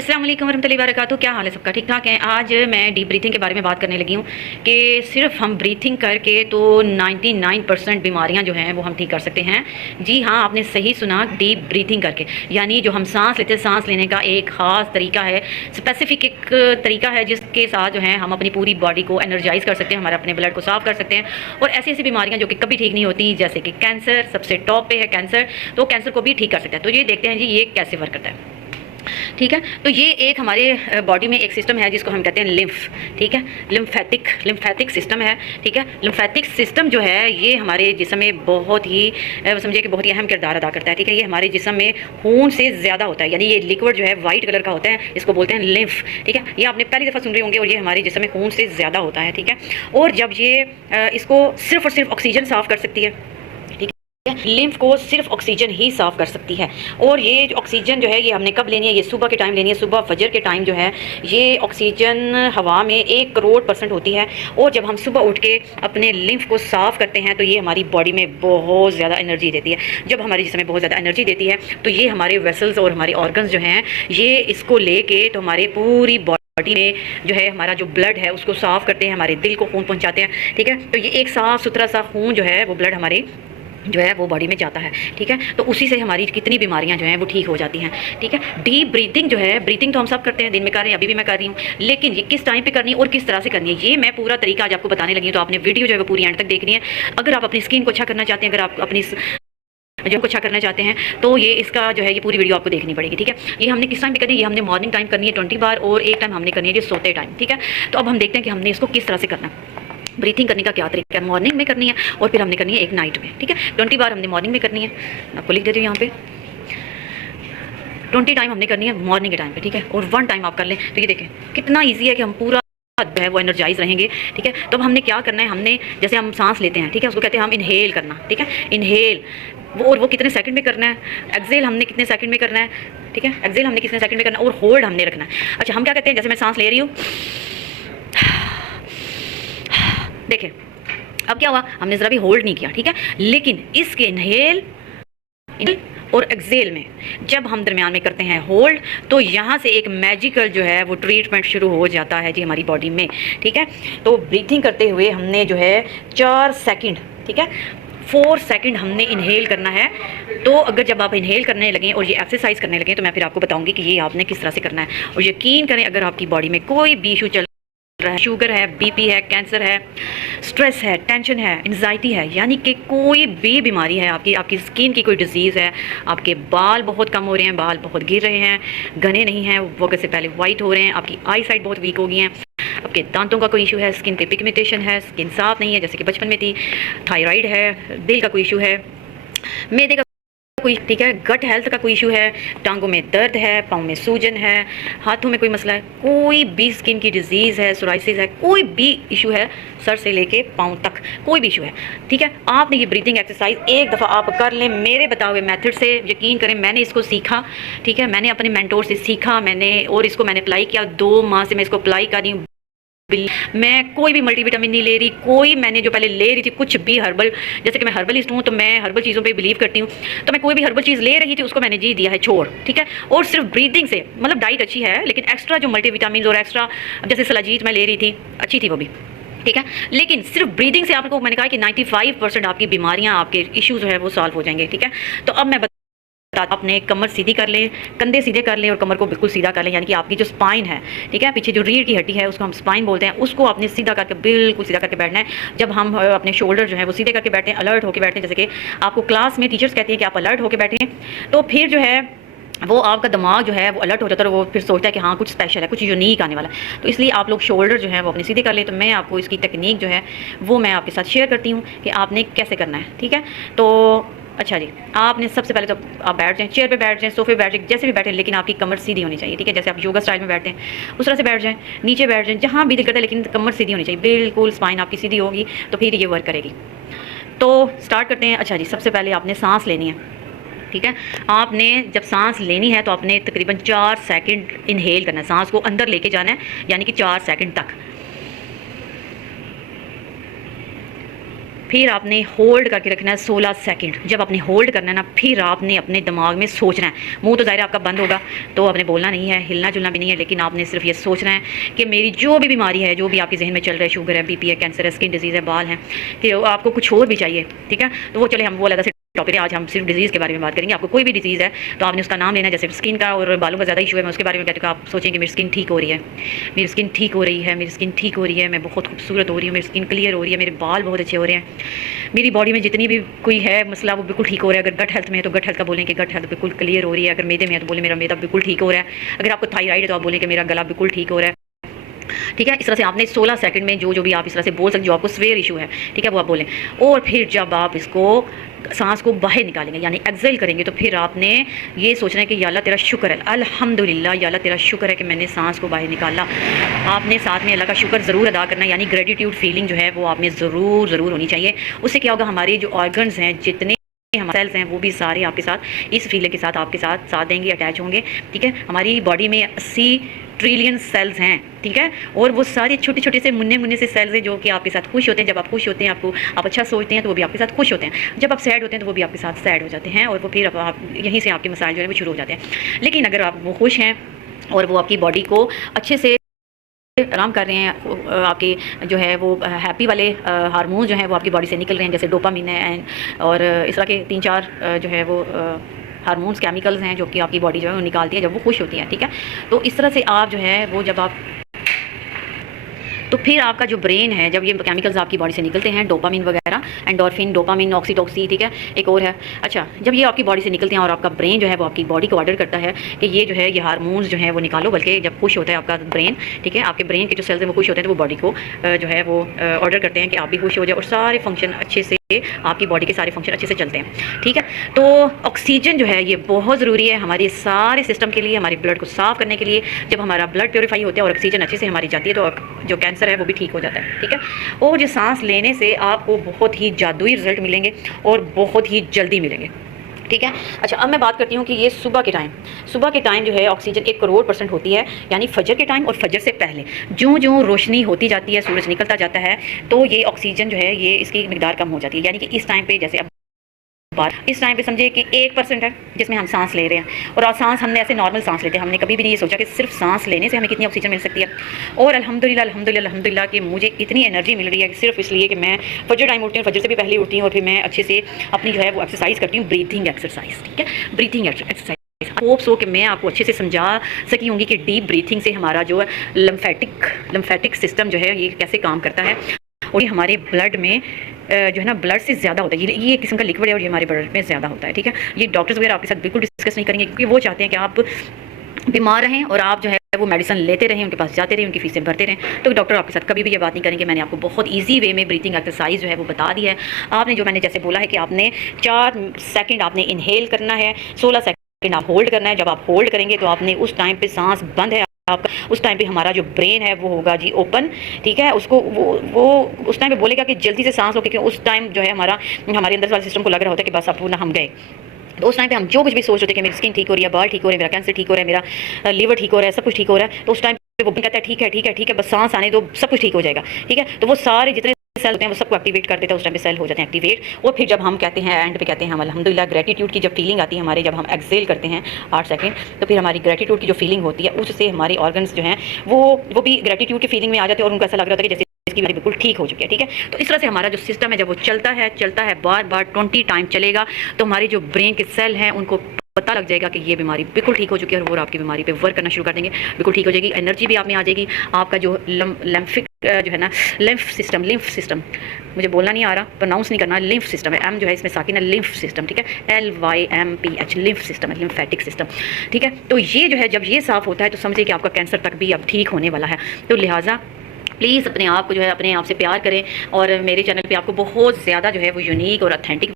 अस्सलाम वालेकुम वरहमतुल्लाहि वबरकातुहू। क्या हाल है सबका? ठीक ठाक है। आज मैं डीप ब्रीथिंग के बारे में बात करने लगी हूँ कि सिर्फ हम ब्रीथिंग करके तो 99% बीमारियाँ जो हैं वो हम ठीक कर सकते हैं। जी हाँ, आपने सही सुना, डीप ब्रीथिंग करके, यानी जो हम सांस लेते हैं, सांस लेने का एक ख़ास तरीका है, स्पेसिफिक एक तरीका है जिसके साथ जो है हम अपनी पूरी बॉडी को एनर्जाइज कर सकते हैं, हमारे अपने ब्लड को साफ़ कर सकते हैं। और ऐसी ऐसी बीमारियाँ जो कि कभी ठीक नहीं होती, जैसे कि कैंसर, सबसे टॉप पे है कैंसर, तो कैंसर को भी ठीक कर सकता है। तो ये देखते हैं जी ये कैसे वर्क करता है। ठीक है, तो ये एक हमारे बॉडी में एक सिस्टम है जिसको हम कहते हैं लिम्फ। ठीक है, लिम्फेटिक सिस्टम है। ठीक है, लिम्फेटिक सिस्टम जो है ये हमारे जिस्म में बहुत ही समझिए कि बहुत ही अहम किरदार अदा करता है। ठीक है, ये हमारे जिस्म में खून से ज़्यादा होता है, यानी ये लिक्विड जो है वाइट कलर का होता है, इसको बोलते हैं लिम्फ। ठीक है, ये आपने पहली दफ़ा सुन रहे होंगे, और ये हमारे जिस्म में खून से ज़्यादा होता है। ठीक है, और जब ये इसको सिर्फ और सिर्फ ऑक्सीजन साफ़ कर सकती है। लिम्फ को सिर्फ ऑक्सीजन ही साफ़ कर सकती है। और ये जो ऑक्सीजन जो है ये हमने कब लेनी है? ये सुबह के टाइम लेनी है। सुबह फजर के टाइम जो है ये ऑक्सीजन हवा में 1 करोड़% होती है। और जब हम सुबह उठ के अपने लिम्फ को साफ़ करते हैं तो ये हमारी बॉडी में बहुत ज़्यादा एनर्जी देती है। जब हमारे जिस्म में बहुत ज़्यादा एनर्जी देती है तो ये हमारे वेसल्स और हमारे ऑर्गन्स जो हैं ये इसको लेके तो हमारे पूरी बॉडी में जो है हमारा जो ब्लड है उसको साफ़ करते हैं, हमारे दिल को खून पहुंचाते हैं। ठीक है, तो ये एक साफ़ सुथरा सा खून जो है वो ब्लड हमारे जो है वो बॉडी में जाता है। ठीक है, तो उसी से हमारी कितनी बीमारियां जो हैं वो ठीक हो जाती हैं। ठीक है, डीप ब्रीथिंग जो है, ब्रीथिंग तो हम सब करते हैं, दिन में कर रहे हैं, अभी भी मैं कर रही हूँ, लेकिन ये किस टाइम पे करनी है और किस तरह से करनी है ये मैं पूरा तरीका आज आपको बताने लगी हूँ। तो आपने वीडियो जो है वो पूरी एंड तक देखनी है। अगर आप अपनी स्किन को अच्छा करना चाहते हैं, अगर आप अपनी जो को अच्छा करना चाहते हैं तो ये इसका जो है ये पूरी वीडियो आपको देखनी पड़ेगी। ठीक है, ये हमने किस टाइम पे करनी है? ये हमने मॉर्निंग टाइम करनी है 20 बार, और एक टाइम हमने करनी है जो सोते टाइम। ठीक है, तो अब हम देखते हैं कि हमने इसको किस तरह से करना है। ब्रीथिंग करने का क्या तरीका है? मॉर्निंग में करनी है और फिर हमने करनी है एक नाइट में। ठीक है, 20 बार हमने मॉर्निंग में करनी है, आपको लिख देती हूँ यहाँ पे 20 टाइम हमने करनी है मॉर्निंग के टाइम पे। ठीक है, और 1 टाइम आप कर लें तो ये देखें कितना ईजी है कि हम पूरा जो है वो एनर्जाइज रहेंगे। ठीक है, तो अब हमने क्या करना है, हमने जैसे हम सांस लेते हैं, ठीक है, उसको कहते हैं हम इनहेल करना। ठीक है, इनहेल वो कितने सेकंड में करना है, एक्सेल हमने कितने सेकंड में करना है। ठीक है, एक्सेल हमने कितने सेकंड में करना है, और होल्ड हमने रखना है। अच्छा, हम क्या कहते हैं, जैसे मैं सांस ले रही हूँ, देखिए अब क्या हुआ, हमने ज़रा भी होल्ड नहीं किया। ठीक है, लेकिन इसके इनहेल और एक्सेल में जब हम दरमियान में करते हैं होल्ड, तो यहाँ से एक मैजिकल जो है वो ट्रीटमेंट शुरू हो जाता है जी हमारी बॉडी में। ठीक है, तो ब्रीथिंग करते हुए हमने जो है 4 सेकंड, ठीक है, 4 सेकंड हमने इनहेल करना है। तो अगर जब आप इनहेल करने लगें और ये एक्सरसाइज करने लगें तो मैं फिर आपको बताऊंगी कि ये आपने किस तरह से करना है। और यकीन करें, अगर आपकी बॉडी में कोई भी इशू चल रहा है, शुगर है, बीपी है, कैंसर है, स्ट्रेस है, टेंशन है, एंजाइटी है, यानी कि कोई भी बीमारी है, आपकी स्किन की कोई डिजीज़ है, आपके बाल बहुत कम हो रहे हैं, बाल बहुत गिर रहे हैं, घने नहीं हैं, वक्त से पहले वाइट हो रहे हैं, आपकी आई साइट बहुत वीक हो गई हैं, आपके दांतों का कोई इशू है, स्किन पे पिगमेंटेशन है, स्किन साफ नहीं है जैसे कि बचपन में थी, थायराइड है, दिल का कोई इशू है, मैदे का कोई, ठीक है, गट हेल्थ का कोई इशू है, टांगों में दर्द है, पाँव में सूजन है, हाथों में कोई मसला है, कोई भी स्किन की डिजीज़ है, सोराइसिस है, कोई भी इशू है, सर से लेके पाँव तक कोई भी इशू है। ठीक है, आपने ये ब्रीथिंग एक्सरसाइज एक दफ़ा आप कर लें मेरे बताए हुए मेथड से। यकीन करें, मैंने इसको सीखा। ठीक है, मैंने अपने मेंटोर से सीखा, और इसको मैंने अप्लाई किया। 2 माह से मैं इसको अप्लाई कर रही हूँ। मैं कोई भी मल्टीविटामिन नहीं ले रही, कोई मैंने जो पहले ले रही थी कुछ भी हर्बल, जैसे कि मैं हर्बलिस्ट हूँ तो मैं हर्बल चीज़ों पे बिलीव करती हूँ, तो मैं कोई भी हर्बल चीज़ ले रही थी उसको मैंने जी दिया है छोड़। ठीक है, और सिर्फ ब्रीदिंग से, मतलब डाइट अच्छी है लेकिन एक्स्ट्रा जो मल्टीविटामिन और एक्स्ट्रा जैसे सलाजीत मैं ले रही थी, अच्छी थी वो भी। ठीक है, लेकिन सिर्फ ब्रीदिंग से आपको मैंने कहा कि 95% आपकी बीमारियाँ, आपके इश्यूज जो है वो सॉल्व हो जाएंगे। ठीक है, तो अब मैं आपने कमर सीधी कर लें, कंधे सीधे कर लें और कमर को बिल्कुल सीधा कर लें, यानी कि आपकी जो स्पाइन है, ठीक है, पीछे जो रीढ़ की हड्डी है उसको हम स्पाइन बोलते हैं, उसको आपने सीधा करके बिल्कुल सीधा करके बैठना है। जब हम अपने शोल्डर जो है वो सीधे करके बैठे हैं, अलर्ट होकर बैठे हैं, जैसे कि आपको क्लास में टीचर्स कहती हैं कि आप अलर्ट होकर बैठें, तो फिर जो है वो आपका दिमाग जो है वो अलर्ट हो जाता है और वो फिर सोचता है कि हाँ कुछ स्पेशल है, कुछ यूनिक आने वाला है। तो इसलिए आप लोग शोल्डर जो है वो अपने सीधे कर ले। तो मैं आपको इसकी टेक्निक जो है वो मैं आपके साथ शेयर करती हूँ कि आपने कैसे करना है। ठीक है, तो अच्छा जी, आपने सबसे पहले तो आप बैठ जाएं, चेयर पे बैठ जाएं, सोफे पे बैठ जाएं, जैसे भी बैठें, लेकिन आपकी कमर सीधी होनी चाहिए। ठीक है, जैसे आप योगा स्टाइल में बैठते हैं उस तरह से बैठ जाएं, नीचे बैठ जाएं, जहाँ भी दिल करता है, लेकिन कमर सीधी होनी चाहिए, बिल्कुल स्पाइन आपकी सीधी होगी तो फिर ये वर्क करेगी। तो स्टार्ट करते हैं। अच्छा जी, सबसे पहले आपने सांस लेनी है। ठीक है, आपने जब सांस लेनी है तो आपने तकरीबन 4 सेकंड इनहेल करना है, सांस को अंदर लेके जाना है, यानी कि 4 सेकंड तक। फिर आपने होल्ड करके रखना है 16 सेकंड। जब आपने होल्ड करना है ना, फिर आपने अपने दिमाग में सोचना है, मुंह तो ज़ाहिर आपका बंद होगा तो आपने बोलना नहीं है, हिलना जुलना भी नहीं है, लेकिन आपने सिर्फ ये सोचना है कि मेरी जो भी बीमारी है, जो भी आपके जहन में चल रहा है, शुगर है, बीपी है, कैंसर है, स्किन डिजीज़ है, बाल हैं, कि आपको कुछ और भी चाहिए, ठीक है, तो वो चले हम वो अलग से टॉपिक है। आज हम सिर्फ डिजीज़ के बारे में बात करेंगे। आपको कोई भी डिजीज़ है तो आपने उसका नाम लेना है। जैसे स्किन का और बालों का ज़्यादा इशू है, मैं उसके बारे में कहती हूँ, आप सोचेंगे मेरी स्किन ठीक हो रही है, मेरी स्किन ठीक हो रही है, मेरी स्किन ठीक हो रही है, मैं बहुत खूबसूरत हो रही हूँ, मेरी स्किन क्लियर हो रही है, मेरे बाल बहुत अच्छे हो रहे हैं, मेरी बॉडी में जितनी भी कोई है मसला वो बिल्कुल ठीक हो रहा है। अगर गट हेल्थ में है तो गट हेल्थ का बोलें कि गट हेल्थ बिल्कुल क्लियर हो रही है। अगर मैदे में है तो बोले मेरा मैदा बिल्कुल ठीक हो रहा है। अगर आपको थायराइड है तो आप बोलें कि मेरा गला बिल्कुल ठीक हो रहा है, ठीक है। इस तरह से आपने 16 सेकंड में जो भी आप इस तरह से बोल सकते, जो आपको स्वेयर इशू है, ठीक है, वो आप बोलें। और फिर जब आप इसको सांस को बाहर निकालेंगे यानी एक्सेल करेंगे, तो फिर आपने ये सोचना है कि या अल्लाह तेरा शुक्र है, अल्हम्दुलिल्लाह, या अल्लाह तेरा शुक्र है कि मैंने सांस को बाहर निकाला। आपने साथ में अल्लाह का शुक्र ज़रूर अदा करना, यानी ग्रेटिट्यूड फीलिंग जो है वो आप में ज़रूर होनी चाहिए। उससे क्या होगा, हमारे जो ऑर्गन्स हैं, जितने हमारे सेल्स हैं, वो भी सारे आपके साथ इस फीलिंग के साथ आपके साथ देंगे, अटैच होंगे, ठीक है। हमारी बॉडी में 80 ट्रिलियन सेल्स हैं, ठीक है, और वो सारे छोटे छोटे से मुन्ने से सेल्स हैं जो कि आपके साथ खुश होते हैं। जब आप खुश होते हैं, आप अच्छा सोचते हैं तो वो भी आपके साथ खुश होते हैं। जब आप सैड होते हैं तो वो भी आपके साथ सैड हो जाते हैं, और वो फिर आप यहीं से आपके मसाइल जो है वो शुरू हो जाते हैं। लेकिन अगर आप वो खुश हैं और वो आपकी बॉडी को अच्छे से आराम कर रहे हैं, आपके जो है वो हैप्पी वाले हार्मोन जो हैं वो आपकी बॉडी से निकल रहे हैं, जैसे डोपामिन है और इस तरह के 3-4 जो है वो हार्मोन्स केमिकल्स हैं जो कि आपकी बॉडी जो है वो निकालती है जब वो खुश होती है, ठीक है। तो इस तरह से आप जो है वो जब आप, तो फिर आपका जो ब्रेन है, जब ये केमिकल्स आपकी बॉडी से निकलते हैं, डोपामिन वगैरह, एंडोर्फिन, डोपामिन, ऑक्सीटोक्सी, ठीक है, एक और है, अच्छा, जब ये आपकी बॉडी से निकलते हैं और आपका ब्रेन जो है वो आपकी बॉडी को ऑर्डर करता है कि ये जो है ये हार्मोन्स जो है वो निकालो, बल्कि जब खुश होता है आपका ब्रेन, ठीक है, आपके ब्रेन के जो सेल्स हैं वो खुश होते हैं तो वो बॉडी को जो है वो ऑर्डर करते हैं कि आप भी खुश हो जाए और सारे फंक्शन अच्छे से, आपकी बॉडी के सारे फंक्शन अच्छे से चलते हैं, ठीक है। तो ऑक्सीजन जो है ये बहुत ज़रूरी है हमारे सारे सिस्टम के लिए, हमारे ब्लड को साफ़ करने के लिए। जब हमारा ब्लड प्योरीफाई होता है और ऑक्सीजन अच्छे से हमारी जाती है तो जो कैंसर है वो भी ठीक हो जाता है, ठीक है। और ये सांस लेने से आपको बहुत ही जादुई रिजल्ट मिलेंगे और बहुत ही जल्दी मिलेंगे, ठीक है। अच्छा, अब मैं बात करती हूँ कि ये सुबह के टाइम जो है ऑक्सीजन 1 करोड़% होती है, यानी फजर के टाइम और फजर से पहले जो रोशनी होती जाती है, सूरज निकलता जाता है, तो ये ऑक्सीजन जो है ये इसकी मिकदार कम हो जाती है। यानी कि इस टाइम पे, जैसे अब इस टाइम पे समझिए कि 1% है जिसमें हम सांस ले रहे हैं, और सांस हमने ऐसे नॉर्मल सांस लेते हैं, हमने कभी भी नहीं ये सोचा कि सिर्फ सांस लेने से हमें कितनी ऑक्सीजन मिल सकती है। और अल्हम्दुलिल्लाह कि मुझे इतनी एनर्जी मिल रही है सिर्फ इसलिए कि मैं फजर टाइम उठती हूँ, फजर से भी पहले उठती हूँ, और फिर मैं अच्छे से अपनी जो है वो एक्सरसाइज करती हूँ, ब्रीथिंग एक्सरसाइज, ठीक है, ब्रीथिंग एक्सरसाइज। होप सो कि मैं आपको अच्छे से समझा सकी होंगी कि डीप ब्रीथिंग से हमारा जो लम्फेटिक सिस्टम जो है ये कैसे काम करता है, और ये हमारे ब्लड में जो है ना ब्लड से ज़्यादा होता है। ये किस्म का लिक्विड है और ये हमारे ब्लड में ज़्यादा होता है, ठीक है। ये डॉक्टर्स वगैरह आपके साथ बिल्कुल डिस्कस नहीं करेंगे, क्योंकि वो चाहते हैं कि आप बीमार रहें और आप जो है वो मेडिसिन लेते रहें, उनके पास जाते रहें, उनकी फीसें भरते रहें। तो डॉक्टर आपके साथ कभी भी ये बात नहीं करेंगे। मैंने आपको बहुत ईजी वे में ब्रीथिंग एक्सरसाइज जो है वो बता दी है। आपने जो मैंने जैसे बोला है कि आपने 4 सेकंड आपने इनहेल करना है, 16 सेकंड आप होल्ड करना है। जब आप होल्ड करेंगे तो आपने उस टाइम पे सांस बंद है आपका, उस टाइम पे हमारा जो ब्रेन है वो होगा जी ओपन, ठीक है। उसको वो उस टाइम पे बोलेगा कि जल्दी से सांस लो, क्योंकि उस टाइम जो है हमारे अंदर वाले सिस्टम को लग रहा होता है कि बस अब हम गए। तो उस टाइम पे हम जो कुछ भी सोच रहे थे कि मेरी स्किन ठीक हो रही है, बाल ठीक हो रहे हैं, मेरा कैंसर ठीक हो रहा है, मेरा लीवर ठीक हो रहा है, सब कुछ ठीक हो रहा है, तो उस टाइम पे वो कहता है ठीक है, बस सांस आने दो, सब कुछ ठीक हो जाएगा, ठीक है। तो वो सारे जितने सेल होते हैं वो सबको एक्टिवेट कर देता है, उस टाइम पे सेल हो जाते हैं एक्टिवेट। और फिर जब हम कहते हैं एंड पे कहते हैं हम अल्हम्दुलिल्लाह, ग्रेटिट्यूड की जब फीलिंग आती है हमारे, जब हम एक्सेल करते हैं 8 सेकंड, तो फिर हमारी ग्रेटिट्यूड की जो फीलिंग होती है उससे हमारे ऑर्गन्स जो हैं वो भी ग्रेटिट्यूड की फीलिंग में आ जाते हैं और उनको ऐसा लग रहा होता है कि जैसे इसकी बीमारी बिल्कुल ठीक हो चुकी है, ठीक है। तो इस तरह से हमारा जो सिस्टम है जब वो चलता है बार 20 टाइम चलेगा, तो हमारे जो ब्रेन के सेल हैं उनको पता लग जाएगा कि ये बीमारी बिल्कुल ठीक हो चुकी है, और वो आपकी बीमारी पे वर्क करना शुरू कर देंगे, बिल्कुल ठीक हो जाएगी। एनर्जी भी आप में आ जाएगी, आपका जो लिम्फिक जो है ना लिम्फ सिस्टम मुझे बोलना नहीं आ रहा, प्रोनाउंस नहीं करना, लिम्फ सिस्टम है, एम जो है इसमें साकिन है, लिम्फ सिस्टम, ठीक है, LYMPH, लिम्फ सिस्टम है, लिम्फेटिक सिस्टम, ठीक है। तो ये जो है जब ये साफ़ होता है तो समझिए कि आपका कैंसर तक भी अब ठीक होने वाला है। तो लिहाजा प्लीज़ अपने आप को जो है अपने आप से प्यार करें, और मेरे चैनल पे आपको बहुत ज़्यादा जो है वो यूनिक और ऑथेंटिक